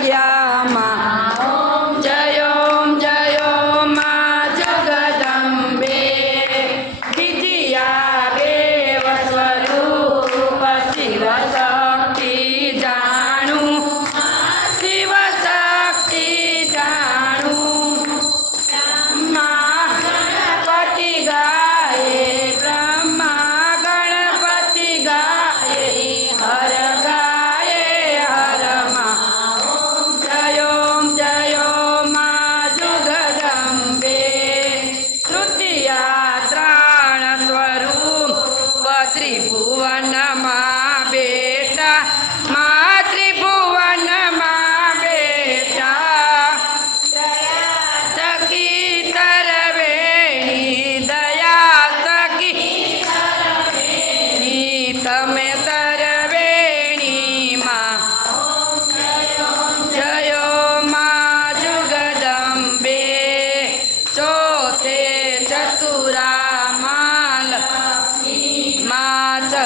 क्या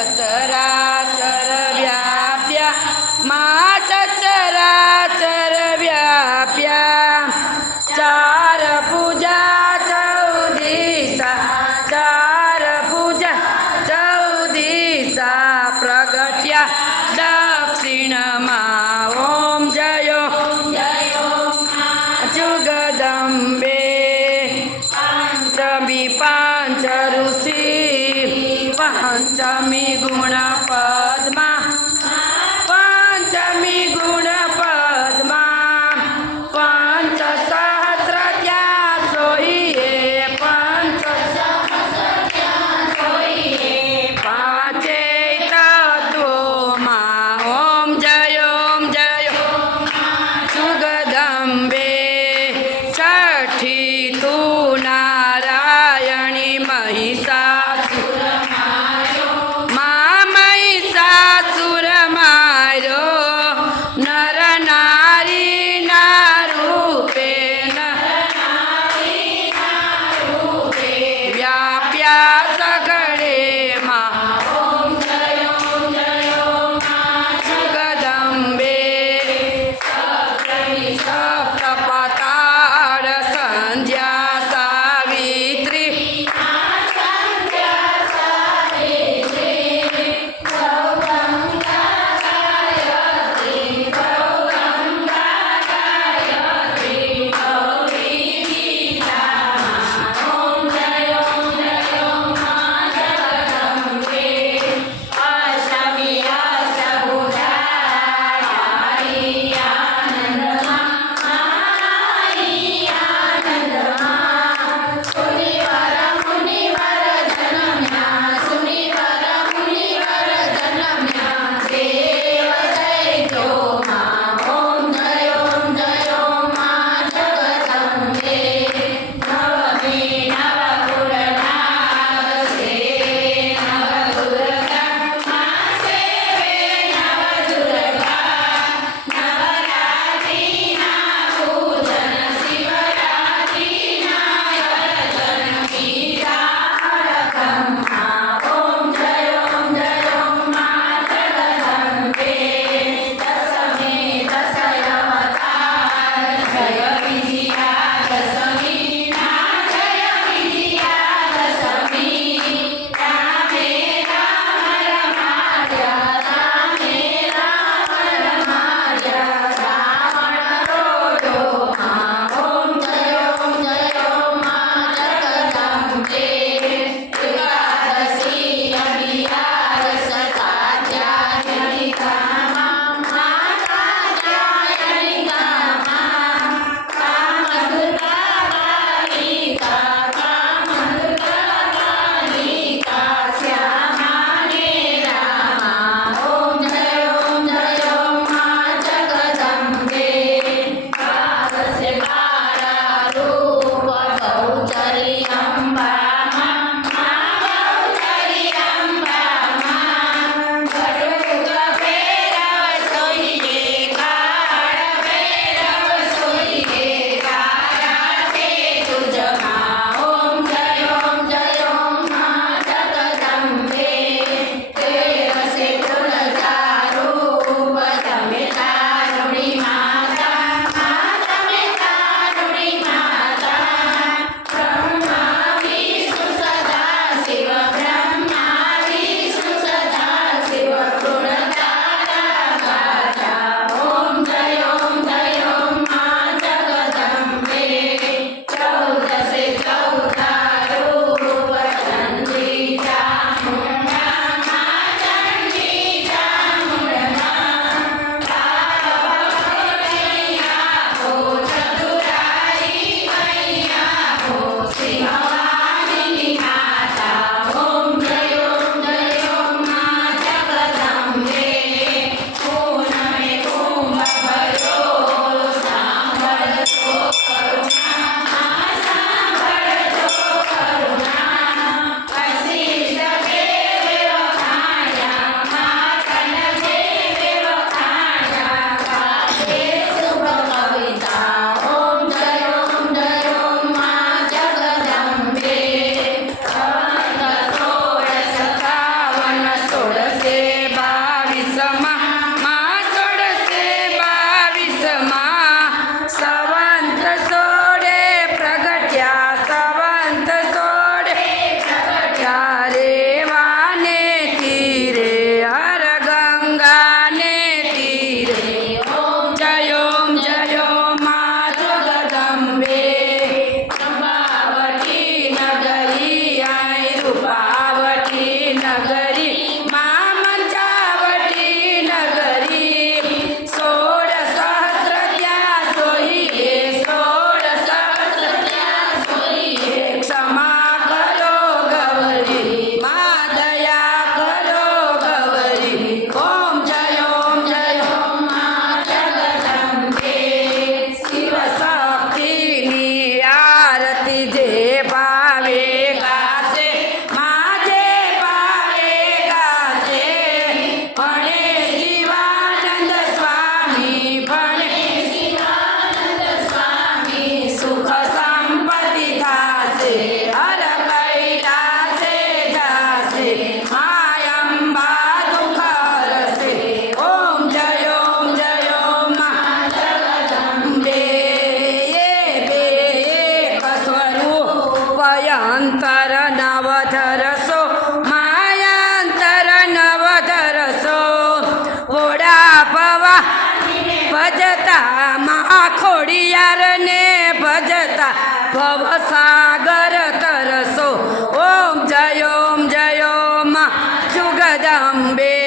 ચચરાચર વ્યાપ્યા મા વ્યાપ્યા ચાર પૂજા ચૌદીસા ચાર પૂજા ચૌદીસા પ્રગટ્યા દક્ષિણમાં Party. ખોડિયારને ભજતા ભવસાગર તરસો. ઓમ જય ઓમ જય ઓમ જુગદંબે